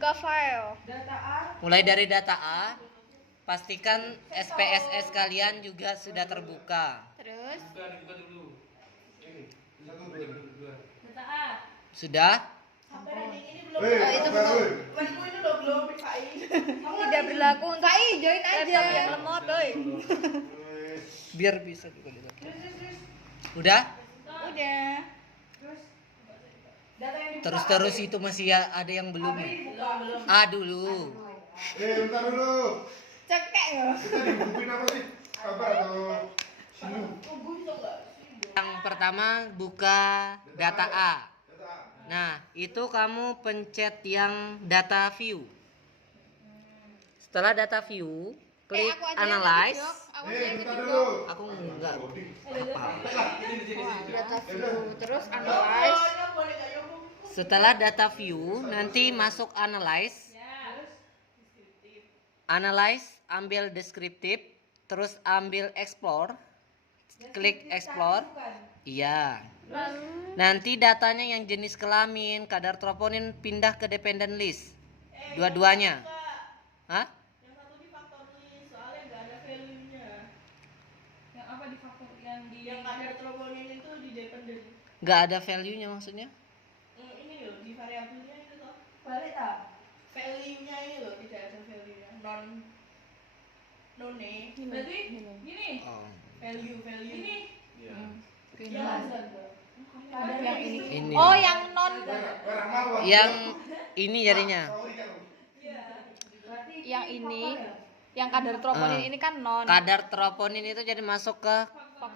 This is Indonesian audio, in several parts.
buka file. Mulai dari data A, pastikan SPSS kalian juga sudah terbuka. Terus Buka dulu. Data A. Sudah? oh itu belum. Tidak berlaku untuk join aja yang lemot, doi. Biar bisa juga dilihat. Udah? Udah. Terus itu masih ada yang belum. A dulu. Bentar dulu. Cekek ya. Kita dibukuin apa sih? Kabar atau Sinu? Yang pertama buka data A. Nah, itu kamu pencet yang data view. Setelah data view, klik aku aja yang analyze. ngedit, Dok. Aku aja yang Bentar ngedit, dulu. Dok. Aku enggak apa. Wah, data view, terus analyze. Setelah data view, nanti masuk analyze. Analyze, ambil deskriptif, terus ambil explore. Klik explore. Iya. Nanti datanya yang jenis kelamin, kadar troponin pindah ke dependent list. Dua-duanya. Hah? Yang satu di faktor list, soalnya nggak ada value-nya. Yang apa di faktor yang di yang kadar troponin itu di dependent. Nggak ada value-nya maksudnya? Ini loh di variabelnya itu toh. Balik ah. Value-nya ini loh tidak ada value-nya. None. Berarti gini. Oh. Value ini. Iya. Yang ini. Ini. Oh, yang non. Merah mawar. Yang ini jadinya. Yang ini. Yang kadar troponin ini kan non. Kadar troponin itu jadi masuk ke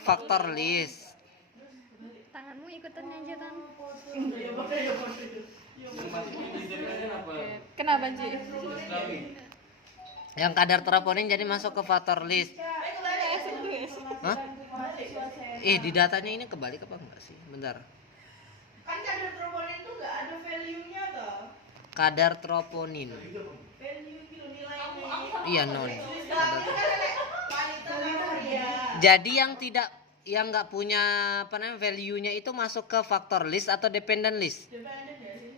faktor list. Tanganmu ikutan aja kan. Kenapa, Ci? Yang kadar troponin jadi masuk ke faktor list. Hah? Di datanya ini kebalik apa enggak sih? Bentar. Kan kadar troponin itu nggak ada value-nya toh. Kadar troponin. Value itu nilainya. Iya, non. Ya. Jadi yang nggak punya apa namanya value-nya itu masuk ke faktor list atau dependent list. Dependent ya sih.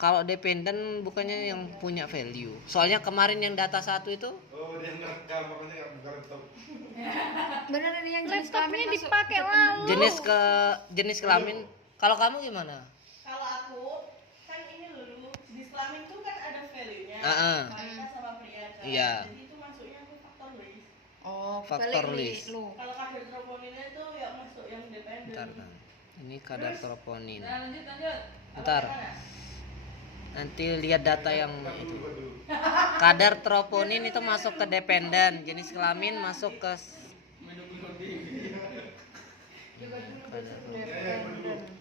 Kalau dependent bukannya yang punya value. Soalnya kemarin yang data satu itu Oh, dia ngerekam makanya nggak buka laptop. Bener ini yang jenis kelamin dipakai lalu. jenis kelamin. Kalau kamu gimana? Kalau aku kan ini dulu jenis kelamin tuh kan ada value-nya. Wanita sama pria kan. Iya. Jadi itu masuknya ke faktor list. Oh, Faktor list. Kalau kadar troponinnya tuh ya masuk yang dependent. Bentar, nah. Ini kadar troponin. Nah, lanjut. Bentar. Apa gimana? Nanti lihat data yang itu. Kadar troponin itu masuk ke dependent, jenis kelamin masuk ke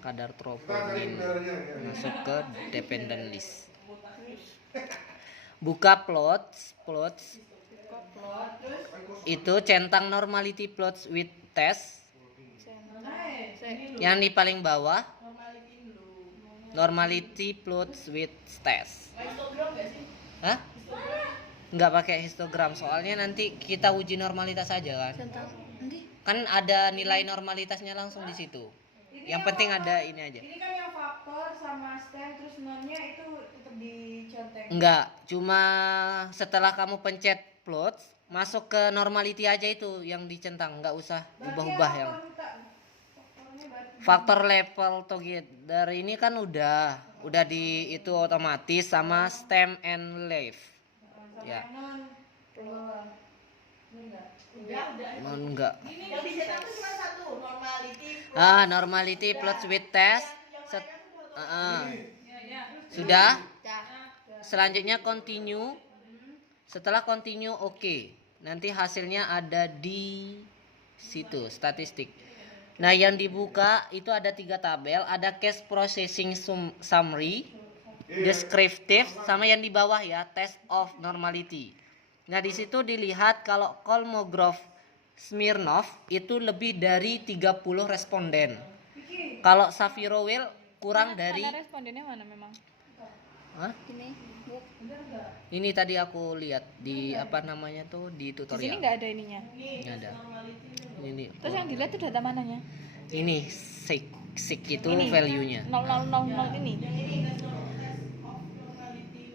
kadar troponin masuk ke dependent list. Buka plots. Itu centang normality plots with test. Yang di paling bawah Normalitin dulu. normality plots with test. Histogram nggak sih? Hah? Nggak pakai histogram, soalnya nanti kita uji normalitas aja kan. Kan ada nilai normalitasnya langsung di situ. Yang penting ada ini aja. Ini kan yang faktor sama stand terus nonnya itu tetap dicontek. Enggak, cuma setelah kamu pencet plots, masuk ke normality aja itu yang dicentang, nggak usah ubah-ubah yang faktor level together ini kan udah di itu otomatis sama stem and leaf. Ya. Udah. Enggak. Ini yang dicetak tuh cuma satu, normality. Normality plots with test. Sudah? Selanjutnya continue. Setelah continue oke. Nanti hasilnya ada di situ statistik. Nah, yang dibuka itu ada 3 tabel, ada case processing summary, descriptive, sama yang di bawah ya, test of normality. Nah, di situ dilihat kalau Kolmogorov Smirnov itu lebih dari 30 responden. Kalau Safirovil kurang dari respondennya mana memang? Hah? Ini. Ini tadi aku lihat di apa namanya tuh di Di sini tutorial. nggak ada ininya. Nggak ada. Ini. Terus yang dilihat itu data mananya? Ini sik itu Ini. value-nya. 0000 ini. Yang ini test of normality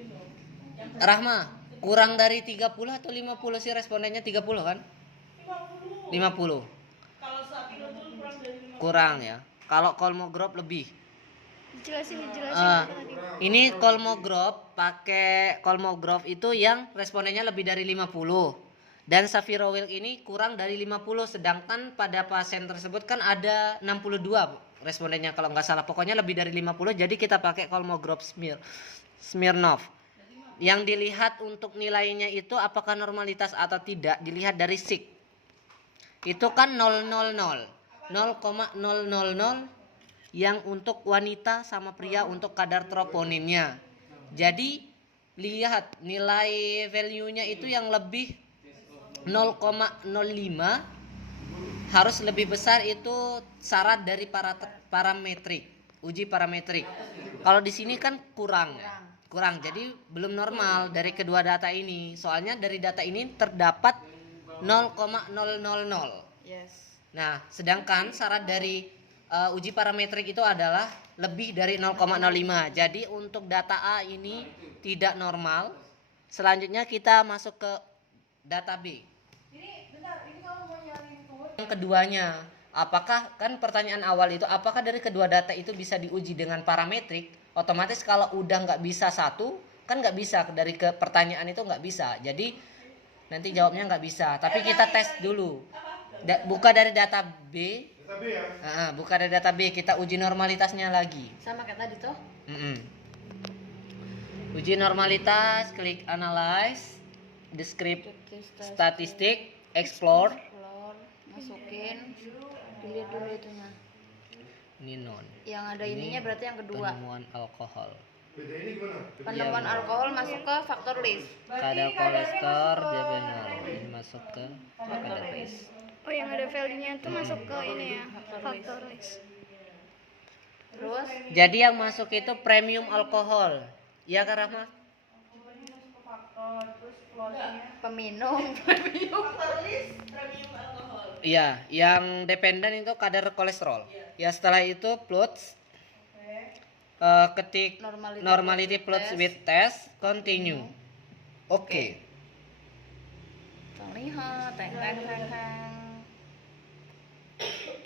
Rahma, kurang dari 30 atau 50 sih respondennya 30 kan? 50. 50. Kalau Sapiro tuh kurang dari 50. Kurang ya. Kalau Kolmogrov lebih. Dijelasin Ah, tadi. ini Kolmogrov, pakai Kolmogrov itu yang respondennya lebih dari 50. Dan Sapiro Wilk ini kurang dari 50, sedangkan pada pasien tersebut kan ada 62 respondennya kalau nggak salah. Pokoknya lebih dari 50, jadi kita pakai Kolmogrov Smirnov. Yang dilihat untuk nilainya itu apakah normalitas atau tidak dilihat dari SIG. Itu kan 000, 0,000 yang untuk wanita sama pria untuk kadar troponinnya. Jadi lihat nilai value-nya itu yang lebih 0,05 harus lebih besar, itu syarat dari parametrik, uji parametrik. Kalau di sini kan kurang, jadi belum normal dari kedua data ini. Soalnya dari data ini terdapat 0,000. Yes. Nah, sedangkan syarat dari uji parametrik itu adalah lebih dari 0,05. Jadi untuk data A ini tidak normal. Selanjutnya kita masuk ke data B. Ini bentar, ini kamu mau nyari tuh. Yang keduanya, apakah kan pertanyaan awal itu apakah dari kedua data itu bisa diuji dengan parametrik? Otomatis kalau udah nggak bisa satu, kan nggak bisa, dari ke pertanyaan itu nggak bisa. Jadi nanti jawabnya nggak bisa. Tapi kita tes dulu. Buka dari data B. Data B ya. Buka dari data B, kita uji normalitasnya lagi. Sama kayak tadi tuh. Uji normalitas, klik analyze, describe, statistik, explore. Masukin, dilihat dulu itunya. Ini non. Yang ada ininya berarti yang kedua. Penemuan alkohol. Beda ini gimana? Penemuan alkohol masuk ke faktor list. Kadar kolesterol dia benar. Ini masuk ke kadar list. Oh, yang ada value-nya itu masuk ke ini ya, faktor list. Terus Jadi yang masuk itu premium alkohol. Iya kan Rahmat? Faktor, terus plotnya. peminum. Faktor list premium alkohol. Iya, yang dependen itu kadar kolesterol. Ya setelah itu plots, ketik normality plots with test, continue. Oke. Terlihat, teng.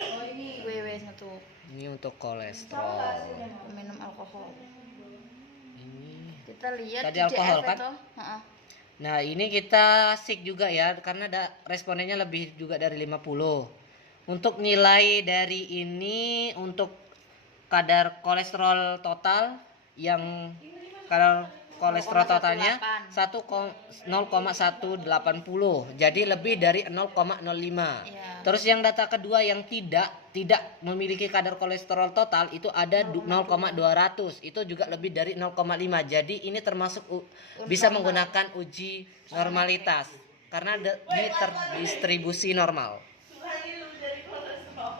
Oh ini. WW satu. Ini untuk kolesterol. Minum alkohol. Ini. Kita lihat Tadi alkohol GF kan? itu. Nah, ini kita SIG juga ya, karena respondennya lebih juga dari 50. Untuk nilai dari ini untuk kadar kolesterol total, yang kadar kolesterol totalnya 0,180. Jadi lebih dari 0,05. Iya. Terus yang data kedua yang tidak memiliki kadar kolesterol total itu ada 0,200. Itu juga lebih dari 0,5. Jadi ini termasuk bisa menggunakan uji normalitas karena ini terdistribusi normal. Lagi lu dari kolesterol.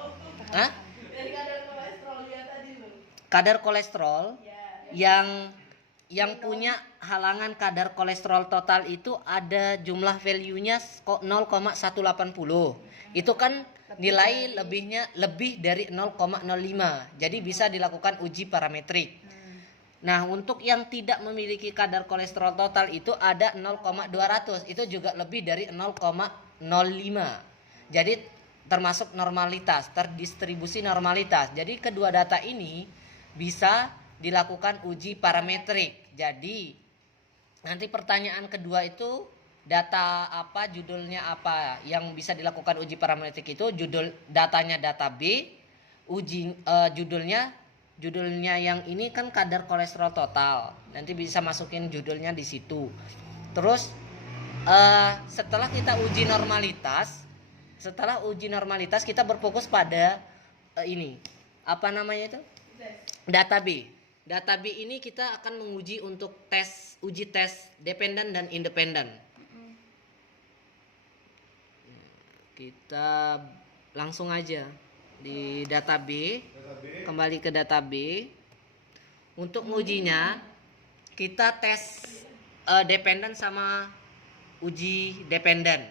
Hah? Dari kadar kolesterol ya tadi lu. Kadar kolesterol Ya. yang punya halangan kadar kolesterol total itu ada jumlah value-nya 0,180. Itu kan nilai lebih dari 0,05. Jadi bisa dilakukan uji parametrik. Nah, untuk yang tidak memiliki kadar kolesterol total itu ada 0,200. Itu juga lebih dari 0,05. Jadi termasuk normalitas, terdistribusi normalitas. Jadi kedua data ini bisa dilakukan uji parametrik. Jadi nanti pertanyaan kedua itu data apa, judulnya apa yang bisa dilakukan uji parametrik itu, judul datanya data B, judulnya yang ini kan kadar kolesterol total. Nanti bisa masukin judulnya di situ. Terus setelah kita uji normalitas, kita berfokus pada ini. Apa namanya itu? Data B. Data B ini kita akan menguji untuk uji tes dependen dan independen. Kita langsung aja di data B. Kembali ke data B. Untuk mengujinya kita tes dependen sama uji dependen.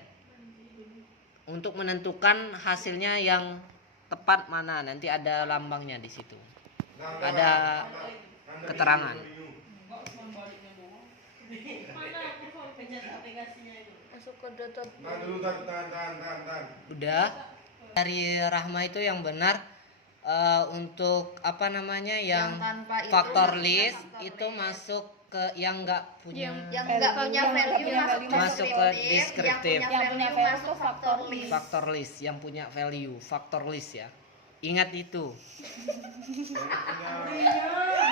Untuk menentukan hasilnya yang tepat mana, nanti ada lambangnya di situ. Ada keterangan. Mana Masuk ke data. Tahan dulu, tahan. Udah. Dari Rahma itu yang benar untuk apa namanya yang tanpa itu faktor masuk list faktor itu list. masuk ke yang nggak punya yang nggak punya value Masuk ke deskriptif. yang punya value masuk faktor list. faktor list yang punya value faktor list ya. Ingat itu.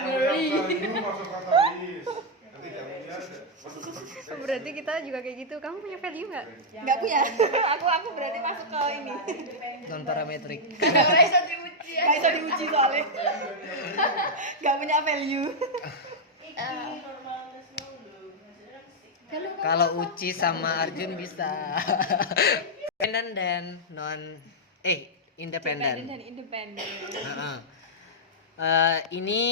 Value masuk katalis. Nanti jangan lihat masuk katalis. Berarti kita juga kayak gitu. Kamu punya value nggak? Nggak punya. aku berarti masuk ke ini. Non parametrik. Nggak bisa diuji. Nggak bisa diuji soalnya. Nggak punya value. Kalau Uci sama Arjun bisa. Independen dan non independen. Dan independen. Heeh. Ini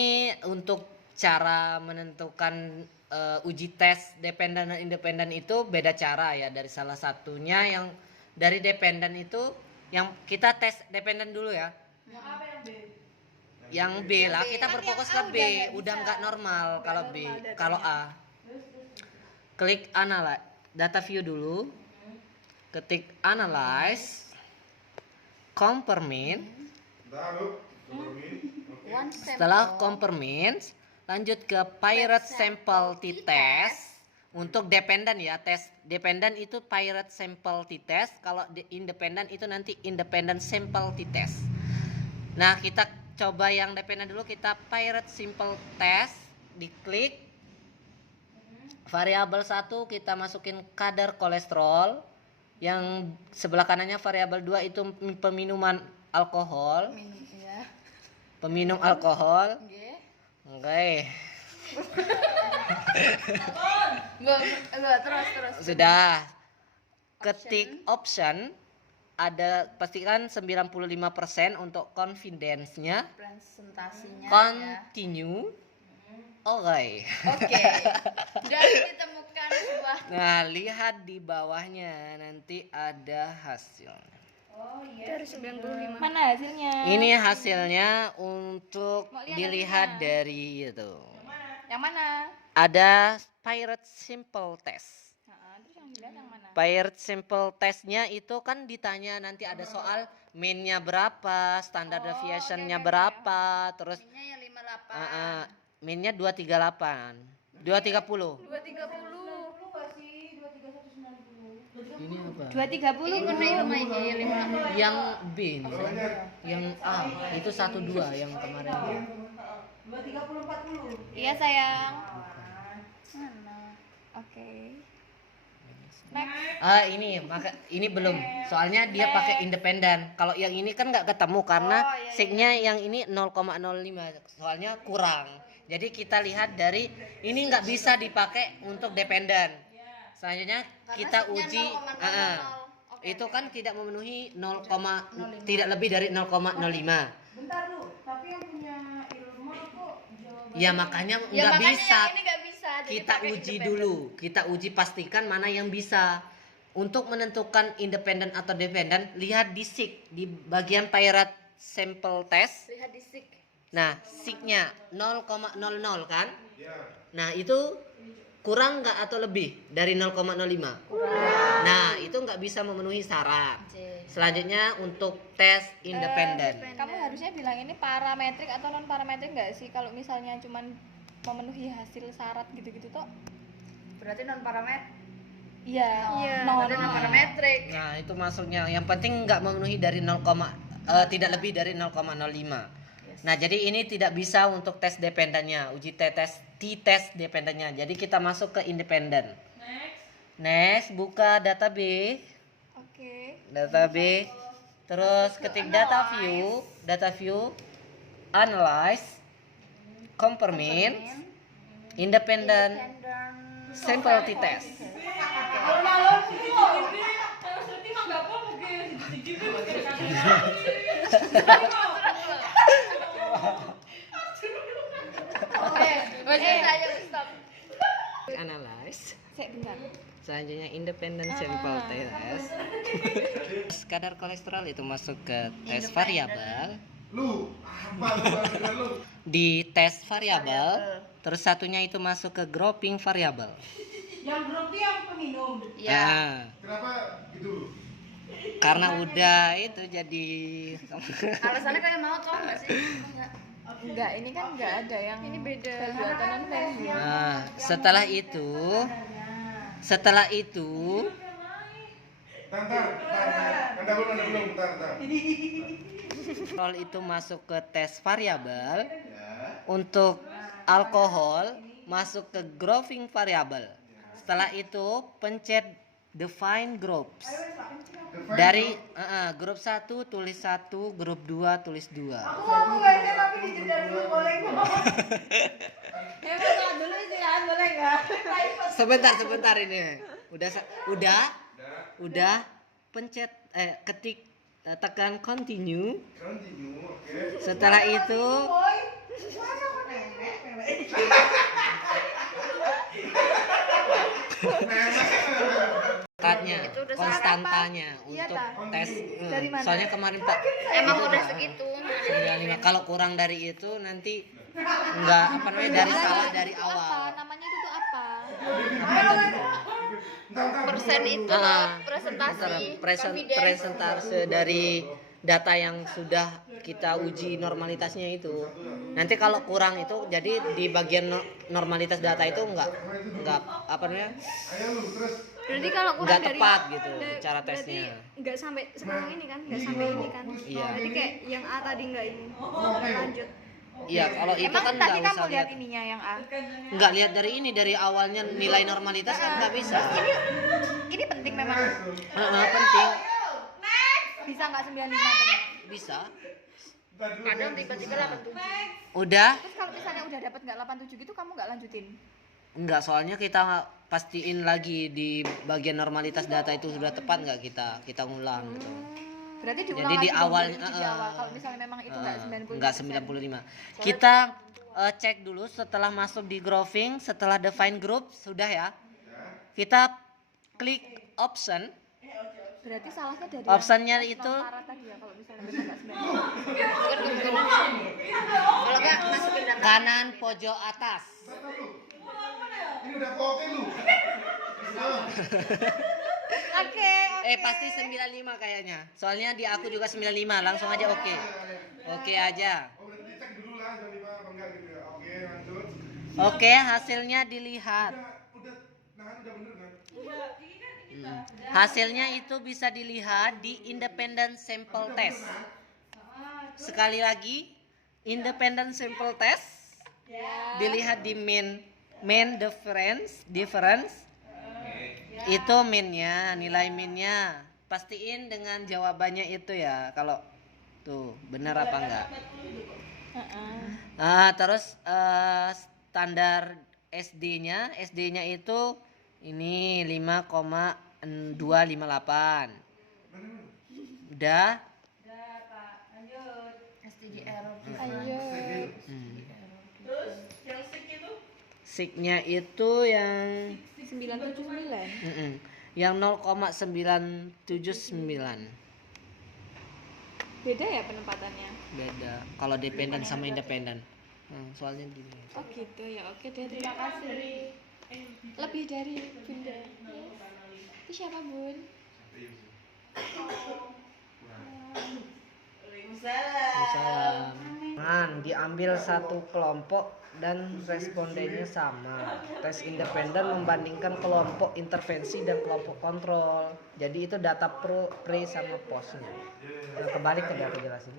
untuk cara menentukan uji tes dependen dan independen itu beda cara ya. Dari salah satunya yang dari dependen itu yang kita tes dependen dulu ya. Yang B lah kita berfokus ke B, udah nggak normal kalau B. Kalau A klik analyze data view dulu, ketik analyze compare mean. Taruh, supermin. Oke. Setelah compare means, lanjut ke pirate sample t-test untuk dependen ya. Tes dependen itu pirate sample t-test, kalau independen itu nanti independent sample t-test. Nah, kita coba yang dependen dulu, kita pirate simple test, diklik. Variabel 1 kita masukin kadar kolesterol. Yang sebelah kanannya variabel 2 itu peminuman alkohol. Peminum alkohol. Oke. Enggak terus. Sudah. Ketik option. Ada pastikan 95% untuk confidence-nya. Presentasinya. Continue. Oke. Oke. Dan ditemukan sebuah. Nah, lihat di bawahnya nanti ada hasilnya. Dari 95. Mana hasilnya? Ini hasilnya untuk Mau lihat dilihat hasilnya? dari itu. Yang mana? Ada pirate simple test. Terus yang dilihat yang mana? Pirate simple testnya itu kan ditanya nanti ada soal mean-nya berapa, standard deviation-nya berapa, terus Minnya yang 58. mean-nya 238, 230. 230. Ini apa? 230. Ini kena ini ya 58. Yang B ini, yang A itu 12 yang kemarin. 230 40. Iya sayang. Mana? Oke. Ini belum. Soalnya dia pakai independen. Kalau yang ini kan nggak ketemu karena sig-nya yang ini 0,05. Soalnya kurang. Jadi kita lihat dari ini nggak bisa dipakai untuk dependen. Selanjutnya kita uji. Itu kan tidak memenuhi tidak lebih dari 0,05. Bentar lu, tapi yang punya ilmu kok jawabannya. Ya makanya Ya nggak makanya bisa. yang ini nggak bisa. Jadi Kita pakai uji independen. dulu, kita uji pastikan mana yang bisa. Untuk menentukan independen atau dependen, lihat di SIG di bagian pirate sample test. Lihat di SIG. Nah, SIG-nya 0,00 kan? Ya. Nah, itu kurang nggak atau lebih dari 0,05? Nah, itu nggak bisa memenuhi syarat. Selanjutnya untuk tes independen. Kamu harusnya bilang ini parametrik atau non parametrik nggak sih? Kalau misalnya cuman memenuhi hasil syarat gitu-gitu toh? Berarti non parametrik. Iya. Non parametrik. Nah, itu maksudnya. Yang penting nggak memenuhi dari tidak lebih dari 0,05. Nah, jadi ini tidak bisa untuk tes dependennya, uji t-test dependennya. Jadi kita masuk ke independen. Next, buka data B. Oke. Data B. Terus ketik data view, analyze, compare mean, independent sample t-test. Malam-malam sih kok. Kalau seperti mah enggak apa-apa guys. Oke. Saya stop. Analyze. Saya bentar. Selanjutnya independent sample test. Kadar kolesterol itu masuk ke tes variabel. Lu, apa lu? Di tes variabel, terus satunya itu masuk ke grouping variabel. Yang grup itu yang peminum. Iya. Nah, Kenapa gitu? karena udah itu jadi Alasannya kayak mau tau nggak sih? Enggak, ini kan enggak ada yang Ini beda. value atau non value. Nah, setelah itu Ntar, anda belum, ntar. kontrol itu masuk ke tes variabel. Untuk alkohol masuk ke grouping variabel. Setelah itu pencet define groups. Dari grup 1 tulis 1, grup 2 tulis 2. Aku mau baca tapi dijeda dulu boleh nggak? Ya baca dulu istirahat boleh nggak? Sebentar ini. Udah pencet ketik tekan continue. Oke. Setelah itu Boy, masa kok nenek? statnya, Itu udah konstantanya Iya, untuk Ta. tes. Dari mana? Soalnya kemarin Pak Emang itu udah segitu. 95. Kalau kurang dari itu nanti enggak apa namanya dari salah dari Apa? awal. Namanya itu tuh apa? Ntar. Persen itu presentasi. Presentase dari data yang sudah kita uji normalitasnya itu. Nanti kalau kurang itu jadi di bagian normalitas data itu enggak apa namanya? Ayo lu, terus. Berarti kalau kurang Enggak dari tepat gitu cara berarti tesnya. nggak sampai sekarang ini kan, nggak sampai ini kan. Iya. Berarti kayak yang A tadi nggak ini, nggak lanjut. Iya, kalau itu Emang kan tadi enggak kamu usah lihat lihat. ininya yang A? Enggak lihat dari ini dari awalnya nilai normalitas kan enggak bisa. Ini penting memang. Penting. Bisa nggak 95 teman? Bisa. Kadang tiba-tiba 87. Udah? Terus kalau misalnya udah dapat nggak 87 gitu kamu nggak lanjutin? Enggak, soalnya kita pastiin lagi di bagian normalitas data itu sudah tepat nggak kita ulang gitu. Berarti diulang Jadi di lagi dong, awal diuji di awal. Kalau misalnya memang itu nggak 95. enggak 95. Kita cek dulu setelah masuk di grouping, setelah define group sudah ya. Kita klik option. Berarti salahnya dari Optionnya yang itu non-para tadi ya kalau misalnya benar nggak 95. Kalau nggak masukin data. kanan pojok atas. Ini udah oke lu. Oke. Pasti 95 kayaknya. Soalnya di aku juga 95, langsung aja oke. Oke aja. Oh, berarti dicek dulu lah 25 apa enggak gitu ya. Oke, lanjut. Oke, hasilnya dilihat. Udah bener kan? Hasilnya itu bisa dilihat di independent sample test. Sekali lagi, independent sample test dilihat di main difference itu minnya, nilai minnya. Pastiin dengan jawabannya itu ya, kalau tuh benar apa enggak. Terus standar SD-nya itu ini 5,258. Udah? STG error. Terus yang stick itu? Signya itu yang 979. yang 0,979. Beda ya penempatannya. Beda kalau dependen sama independen. Soalnya gini. Oh gitu ya. Oke deh, terima kasih. Lebih dari Bunda. Itu siapa, Bun? Salam. Diambil satu kelompok dan respondennya sama. Tes independen membandingkan kelompok intervensi dan kelompok kontrol. Jadi itu data pre sama postnya. Nah, kebalik tadi aku jelasin.